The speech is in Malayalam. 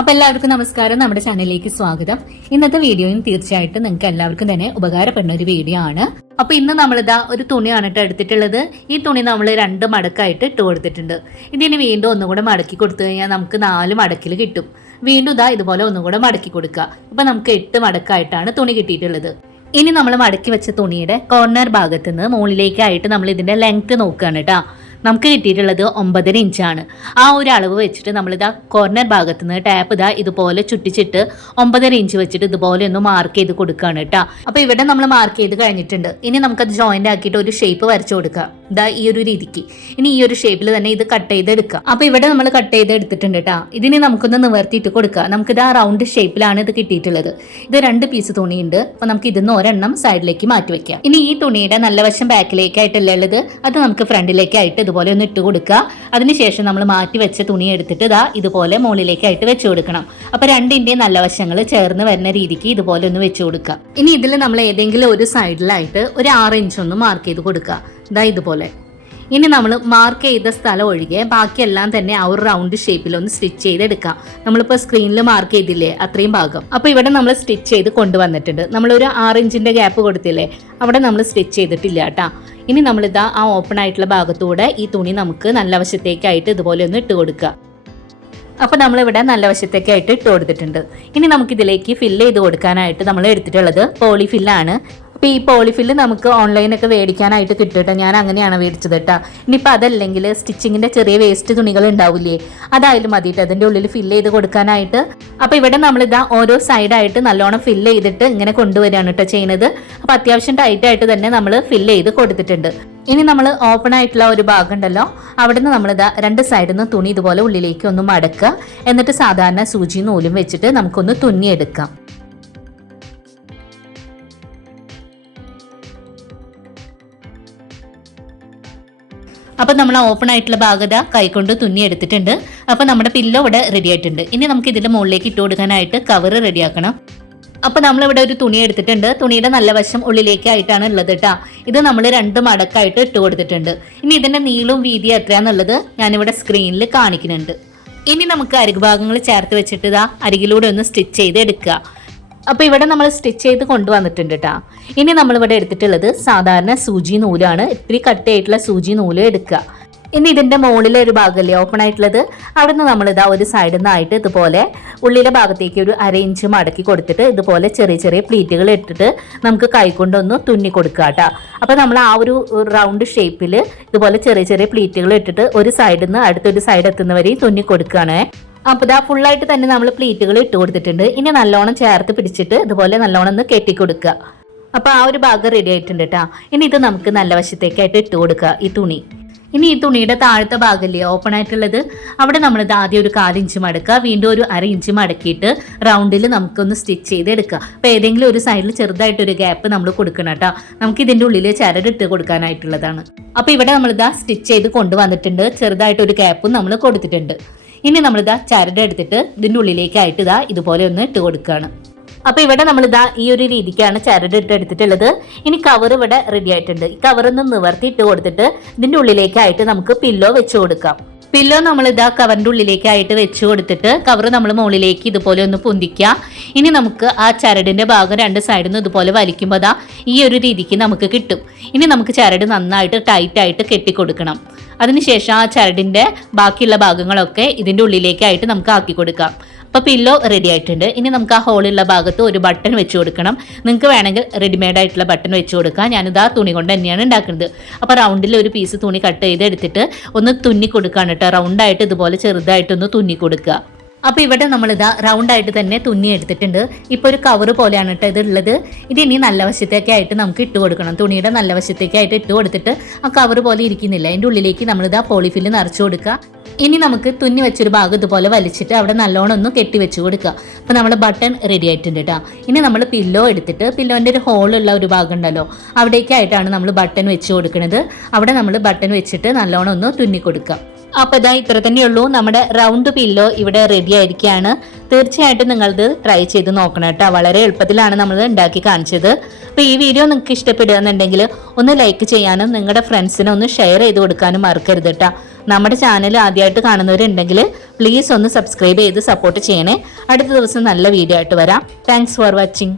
അപ്പൊ എല്ലാവർക്കും നമസ്കാരം. നമ്മുടെ ചാനലിലേക്ക് സ്വാഗതം. ഇന്നത്തെ വീഡിയോയും തീർച്ചയായിട്ടും നിങ്ങൾക്ക് എല്ലാവർക്കും തന്നെ ഉപകാരപ്പെടുന്ന ഒരു വീഡിയോ ആണ്. അപ്പൊ ഇന്ന് നമ്മളിതാ ഒരു തുണിയാണ് കേട്ടോ എടുത്തിട്ടുള്ളത്. ഈ തുണി നമ്മൾ രണ്ട് മടക്കായിട്ട് ഇട്ട് കൊടുത്തിട്ടുണ്ട്. ഇതിന് വീണ്ടും ഒന്നും കൂടെ മടക്കി കൊടുത്തു കഴിഞ്ഞാൽ നമുക്ക് നാല് മടക്കിൽ കിട്ടും. വീണ്ടും ഇതാ ഇതുപോലെ ഒന്നും കൂടെ മടക്കി കൊടുക്കുക. ഇപ്പൊ നമുക്ക് എട്ട് മടക്കായിട്ടാണ് തുണി കിട്ടിയിട്ടുള്ളത്. ഇനി നമ്മൾ മടക്കി വെച്ച തുണിയുടെ കോർണർ ഭാഗത്ത് നിന്ന് മുകളിലേക്കായിട്ട് നമ്മൾ ഇതിന്റെ ലെങ്ത് നോക്കുകയാണ് കേട്ടോ. നമുക്ക് കിട്ടിയിട്ടുള്ളത് ഒമ്പതര ഇഞ്ചാണ്. ആ ഒരു അളവ് വെച്ചിട്ട് നമ്മളിതാ കോർണർ ഭാഗത്ത് നിന്ന് ടാപ്പ് ഇതാ ഇതുപോലെ ചുറ്റിച്ചിട്ട് ഒമ്പതര ഇഞ്ച് വെച്ചിട്ട് ഇതുപോലെ ഒന്ന് മാർക്ക് ചെയ്ത് കൊടുക്കുകയാണ് കേട്ടോ അപ്പൊ ഇവിടെ നമ്മൾ മാർക്ക് ചെയ്ത് കഴിഞ്ഞിട്ടുണ്ട്. ഇനി നമുക്കത് ജോയിന്റ് ആക്കിയിട്ട് ഒരു ഷേപ്പ് വരച്ചു കൊടുക്കാം. ഇതാ ഈ ഒരു രീതിക്ക്. ഇനി ഈ ഒരു ഷേപ്പിൽ തന്നെ ഇത് കട്ട് ചെയ്ത് എടുക്കാം അപ്പൊ ഇവിടെ നമ്മൾ കട്ട് ചെയ്ത് എടുത്തിട്ടുണ്ട് കേട്ടോ ഇതിനെ നമുക്കൊന്ന് നിവർത്തിയിട്ട് കൊടുക്കുക നമുക്കിത് ആ റൗണ്ട് ഷേപ്പിലാണ് ഇത് കിട്ടിയിട്ടുള്ളത്. ഇത് രണ്ട് പീസ് തുണിയുണ്ട്. അപ്പൊ നമുക്ക് ഇതിന്ന് ഒരെണ്ണം സൈഡിലേക്ക് മാറ്റി വെക്കാം. ഇനി ഈ തുണിയുടെ നല്ല വശം ബാക്കിലേക്കായിട്ടല്ലേ ഉള്ളത്? അത് നമുക്ക് ഫ്രണ്ടിലേക്കായിട്ട് ഇതുപോലെ ഒന്ന് ഇട്ട് കൊടുക്കുക. അതിനുശേഷം നമ്മൾ മാറ്റി വെച്ച തുണി എടുത്തിട്ട് ഇതാ ഇതുപോലെ മുകളിലേക്കായിട്ട് വെച്ച് കൊടുക്കണം. അപ്പൊ രണ്ടിന്റെയും നല്ല വശങ്ങൾ ചേർന്ന് വരുന്ന രീതിക്ക് ഇതുപോലെ ഒന്ന് വെച്ച് കൊടുക്കുക. ഇനി ഇതിൽ നമ്മൾ ഏതെങ്കിലും ഒരു സൈഡിലായിട്ട് ഒരു ആറ് ഇഞ്ച് ഒന്ന് മാർക്ക് ചെയ്ത് കൊടുക്കുക. ഇതാ ഇതുപോലെ. ഇനി നമ്മൾ മാർക്ക് ചെയ്ത സ്ഥലം ഒഴികെ ബാക്കിയെല്ലാം തന്നെ ആ ഒരു റൗണ്ട് ഷേപ്പിൽ ഒന്ന് സ്റ്റിച്ച് ചെയ്തെടുക്കാം. നമ്മളിപ്പോൾ സ്ക്രീനിൽ മാർക്ക് ചെയ്തില്ലേ? അത്രയും ഭാഗം. അപ്പോൾ ഇവിടെ നമ്മൾ സ്റ്റിച്ച് ചെയ്ത് കൊണ്ടുവന്നിട്ടുണ്ട്. നമ്മളൊരു ആറ് ഇഞ്ചിന്റെ ഗ്യാപ്പ് കൊടുത്തില്ലേ? അവിടെ നമ്മൾ സ്റ്റിച്ച് ചെയ്തിട്ടില്ല കേട്ടോ. ഇനി നമ്മളിതാ ആ ഓപ്പൺ ആയിട്ടുള്ള ഭാഗത്തൂടെ ഈ തുണി നമുക്ക് നല്ല വശത്തേക്കായിട്ട് ഇതുപോലെ ഒന്ന് ഇട്ട് കൊടുക്കുക. അപ്പോൾ നമ്മളിവിടെ നല്ല വശത്തേക്കായിട്ട് ഇട്ട് കൊടുത്തിട്ടുണ്ട്. ഇനി നമുക്കിതിലേക്ക് ഫില്ല് ചെയ്ത് കൊടുക്കാനായിട്ട് നമ്മൾ എടുത്തിട്ടുള്ളത് പോളി ഫില്ലാണ് അപ്പോൾ ഈ പോളിഫില്ല് നമുക്ക് ഓൺലൈനൊക്കെ മേടിക്കാനായിട്ട് കിട്ടും ഞാൻ അങ്ങനെയാണ് മേടിച്ചത് കേട്ടോ. ഇനിയിപ്പോൾ അതല്ലെങ്കിൽ സ്റ്റിച്ചിങ്ങിന്റെ ചെറിയ വേസ്റ്റ് തുണികൾ ഉണ്ടാവില്ലേ? അതായാലും മതി കേട്ടോ. അതിന്റെ ഉള്ളിൽ ഫില്ല് ചെയ്ത് കൊടുക്കാനായിട്ട്. അപ്പോൾ ഇവിടെ നമ്മളിതാ ഓരോ സൈഡായിട്ട് നല്ലോണം ഫില്ല് ചെയ്തിട്ട് ഇങ്ങനെ കൊണ്ടുവരികയാണ് കേട്ടോ ചെയ്യുന്നത്. അപ്പോൾ അത്യാവശ്യം ടൈറ്റായിട്ട് തന്നെ നമ്മൾ ഫില്ല് ചെയ്ത് കൊടുത്തിട്ടുണ്ട്. ഇനി നമ്മൾ ഓപ്പൺ ആയിട്ടുള്ള ഒരു ഭാഗം ഉണ്ടല്ലോ. അവിടുന്ന് നമ്മളിതാ രണ്ട് സൈഡിൽ നിന്ന് തുണി ഇതുപോലെ ഉള്ളിലേക്ക് ഒന്ന് മടക്കുക. എന്നിട്ട് സാധാരണ സൂചി നൂലും വെച്ചിട്ട് നമുക്കൊന്ന് തുന്നിയെടുക്കാം. അപ്പോൾ നമ്മൾ ഓപ്പൺ ആയിട്ടുള്ള ഭാഗത കൈകൊണ്ട് തുന്നി എടുത്തിട്ടുണ്ട്. അപ്പോൾ നമ്മുടെ പില്ലോ ഇവിടെ റെഡി ആയിട്ടുണ്ട്. ഇനി നമുക്ക് ഇതിന്റെ മുകളിലേക്ക് ഇട്ട് കൊടുക്കാനായിട്ട് കവർ റെഡിയാക്കണം അപ്പോൾ നമ്മളിവിടെ ഒരു തുണി എടുത്തിട്ടുണ്ട്. തുണിയുടെ നല്ല വശം ഉള്ളിലേക്കായിട്ടാണ് ഉള്ളത് കേട്ടോ ഇത് നമ്മൾ രണ്ട് മടക്കായിട്ട് ഇട്ട് കൊടുത്തിട്ടുണ്ട്. ഇനി ഇതിന്റെ നീളവും വീതിയും എത്രയാന്നുള്ളത് ഞാനിവിടെ സ്ക്രീനിൽ കാണിക്കുന്നുണ്ട്. ഇനി നമുക്ക് അരികുഭാഗങ്ങൾ ചേർത്ത് വെച്ചിട്ട് ഇതാ അരികിലൂടെ ഒന്ന് സ്റ്റിച്ച് ചെയ്ത് എടുക്കുക അപ്പോൾ ഇവിടെ നമ്മൾ സ്റ്റിച്ച് ചെയ്ത് കൊണ്ടുവന്നിട്ടുണ്ട് കേട്ടോ ഇനി നമ്മളിവിടെ എടുത്തിട്ടുള്ളത് സാധാരണ സൂചി നൂലാണ്. ഇത്തിരി കട്ടിയായിട്ടുള്ള സൂചി നൂൽ എടുക്കുക. ഇനി ഇതിന്റെ മുകളിലെ ഒരു ഭാഗമല്ലേ ഓപ്പൺ ആയിട്ടുള്ളത്? അവിടെ നിന്ന് നമ്മളിതാ ഒരു സൈഡിൽ നിന്നായിട്ട് ഇതുപോലെ ഉള്ളിലെ ഭാഗത്തേക്ക് ഒരു അര ഇഞ്ച് മടക്കി കൊടുത്തിട്ട് ഇതുപോലെ ചെറിയ ചെറിയ പ്ലീറ്റുകൾ ഇട്ടിട്ട് നമുക്ക് കൈകൊണ്ടൊന്ന് തുന്നി കൊടുക്കുക കേട്ടോ അപ്പോൾ നമ്മൾ ആ ഒരു റൗണ്ട് ഷേപ്പിൽ ഇതുപോലെ ചെറിയ ചെറിയ പ്ലീറ്റുകൾ ഇട്ടിട്ട് ഒരു സൈഡിൽ നിന്ന് അടുത്തൊരു സൈഡ് എത്തുന്നവരെയും തുന്നി കൊടുക്കുകയാണ്. അപ്പോൾ ഇതാ ഫുള്ളായിട്ട് തന്നെ നമ്മൾ പ്ലീറ്റുകൾ ഇട്ട് കൊടുത്തിട്ടുണ്ട്. ഇനി നല്ലോണം ചേർത്ത് പിടിച്ചിട്ട് ഇതുപോലെ നല്ലോണം ഒന്ന് കെട്ടിക്കൊടുക്കുക അപ്പോൾ ആ ഒരു ഭാഗം റെഡി ആയിട്ടുണ്ട് കേട്ടോ ഇനി ഇത് നമുക്ക് നല്ല വശത്തേക്കായിട്ട് ഇട്ട് കൊടുക്കുക ഈ തുണി. ഇനി ഈ തുണിയുടെ താഴത്തെ ഭാഗമല്ലേ ഓപ്പൺ ആയിട്ടുള്ളത്? അവിടെ നമ്മൾ ഇത് ആദ്യം ഒരു കാലിഞ്ച് മടക്കുക വീണ്ടും ഒരു അര ഇഞ്ച് മടക്കിയിട്ട് റൗണ്ടിൽ നമുക്കൊന്ന് സ്റ്റിച്ച് ചെയ്തെടുക്കുക. അപ്പോൾ ഏതെങ്കിലും ഒരു സൈഡിൽ ചെറുതായിട്ട് ഒരു ഗ്യാപ്പ് നമ്മൾ കൊടുക്കണം കേട്ടോ നമുക്ക് ഇതിന്റെ ഉള്ളിൽ ചരടിട്ട് കൊടുക്കാനായിട്ടുള്ളതാണ്. അപ്പോൾ ഇവിടെ നമ്മളിതാ സ്റ്റിച്ച് ചെയ്ത് കൊണ്ടുവന്നിട്ടുണ്ട്. ചെറുതായിട്ടൊരു ഗ്യാപ്പും നമ്മൾ കൊടുത്തിട്ടുണ്ട്. ഇനി നമ്മളിതാ ചരട് എടുത്തിട്ട് ഇതിന്റെ ഉള്ളിലേക്കായിട്ട് ഇതാ ഇതുപോലെ ഒന്ന് ഇട്ട് കൊടുക്കുകയാണ് അപ്പൊ ഇവിടെ നമ്മൾ ഇതാ ഈ ഒരു രീതിക്കാണ് ചരട് ഇട്ട് എടുത്തിട്ടുള്ളത്. ഇനി കവർ ഇവിടെ റെഡി ആയിട്ടുണ്ട്. ഈ കവർ ഒന്ന് നിവർത്തി ഇട്ട് കൊടുത്തിട്ട് ഇതിന്റെ ഉള്ളിലേക്കായിട്ട് നമുക്ക് പില്ലോ വെച്ച് കൊടുക്കാം. പില്ലോ നമ്മൾ ഇതാ കവറിന്റെ ഉള്ളിലേക്കായിട്ട് വെച്ച് കൊടുത്തിട്ട് കവർ നമ്മൾ മുകളിലേക്ക് ഇതുപോലെ ഒന്ന് പൊന്തിക്കുക. ഇനി നമുക്ക് ആ ചരടിന്റെ ഭാഗം രണ്ട് സൈഡിൽ നിന്ന് ഇതുപോലെ വലിക്കുമ്പോൾ അതാ ഈ ഒരു രീതിക്ക് നമുക്ക് കിട്ടും. ഇനി നമുക്ക് ചരട് നന്നായിട്ട് ടൈറ്റായിട്ട് കെട്ടിക്കൊടുക്കണം. അതിനുശേഷം ആ ചരടിന്റെ ബാക്കിയുള്ള ഭാഗങ്ങളൊക്കെ ഇതിന്റെ ഉള്ളിലേക്കായിട്ട് നമുക്ക് ആക്കി കൊടുക്കാം. അപ്പോൾ പില്ലോ റെഡി ആയിട്ടുണ്ട്. ഇനി നമുക്ക് ആ ഹോളുള്ള ഭാഗത്ത് ഒരു ബട്ടൺ വെച്ച് കൊടുക്കണം. നിങ്ങൾക്ക് വേണമെങ്കിൽ റെഡിമെയ്ഡ് ആയിട്ടുള്ള ബട്ടൺ വെച്ച് കൊടുക്കാം. ഞാനിത് തുണി കൊണ്ട് തന്നെയാണ് ഉണ്ടാക്കുന്നത്. അപ്പോൾ റൗണ്ടിൽ ഒരു പീസ് തുണി കട്ട് ചെയ്ത് എടുത്തിട്ട് ഒന്ന് തുന്നി കൊടുക്കുകയാണ് കേട്ടോ റൗണ്ടായിട്ട് ഇതുപോലെ ചെറുതായിട്ടൊന്ന് തുന്നി കൊടുക്കുക. അപ്പോൾ ഇവിടെ നമ്മൾ ഇതാ റൗണ്ട് ആയിട്ട് തന്നെ തുന്നി എടുത്തിട്ടുണ്ട്. ഇപ്പൊ ഒരു കവർ പോലെയാണ് കേട്ടോ ഇത് ഉള്ളത്. ഇത് ഇനി നല്ല വശത്തേക്കായിട്ട് നമുക്ക് ഇട്ട് കൊടുക്കണം. തുണിയുടെ നല്ല വശത്തേക്കായിട്ട് ഇട്ട് കൊടുത്തിട്ട് ആ കവർ പോലെ ഇരിക്കുന്നില്ല. അതിന്റെ ഉള്ളിലേക്ക് നമ്മൾ നമ്മളിതാ പോളിഫില്ല് നിറച്ചു കൊടുക്കുക. ഇനി നമുക്ക് തുന്നി വെച്ചൊരു ഭാഗം ഇതുപോലെ വലിച്ചിട്ട് അവിടെ നല്ലോണം ഒന്ന് കെട്ടി വെച്ച് കൊടുക്കുക. അപ്പോൾ നമ്മൾ ബട്ടൺ റെഡി ആയിട്ടുണ്ട് കേട്ടോ. ഇനി നമ്മൾ പില്ലോ എടുത്തിട്ട് പില്ലോന്റെ ഒരു ഹോളുള്ള ഒരു ഭാഗം ഉണ്ടല്ലോ അവിടേക്കായിട്ടാണ് നമ്മൾ ബട്ടൺ വെച്ച് കൊടുക്കുന്നത് അവിടെ നമ്മൾ ബട്ടൺ വെച്ചിട്ട് നല്ലോണം ഒന്ന് തുന്നി കൊടുക്കുക. അപ്പോൾ ഇതാ ഇത്ര തന്നെയുള്ളൂ. നമ്മുടെ റൗണ്ട് പില്ലോ ഇവിടെ റെഡി ആയിരിക്കുകയാണ് തീർച്ചയായിട്ടും നിങ്ങളിത് ട്രൈ ചെയ്ത് നോക്കണം കേട്ടോ. വളരെ എളുപ്പത്തിലാണ് നമ്മൾ ഉണ്ടാക്കി കാണിച്ചത്. അപ്പോൾ ഈ വീഡിയോ നിങ്ങൾക്ക് ഇഷ്ടപ്പെടുകയെന്നുണ്ടെങ്കിൽ ഒന്ന് ലൈക്ക് ചെയ്യാനും നിങ്ങളുടെ ഫ്രണ്ട്സിനെ ഒന്ന് ഷെയർ ചെയ്ത് കൊടുക്കാനും മറക്കരുത് കേട്ടോ. നമ്മുടെ ചാനൽ ആദ്യമായിട്ട് കാണുന്നവരുണ്ടെങ്കിൽ പ്ലീസ് ഒന്ന് സബ്സ്ക്രൈബ് ചെയ്ത് സപ്പോർട്ട് ചെയ്യണേ. അടുത്ത ദിവസം നല്ല വീഡിയോ ആയിട്ട് വരാം. Thanks for watching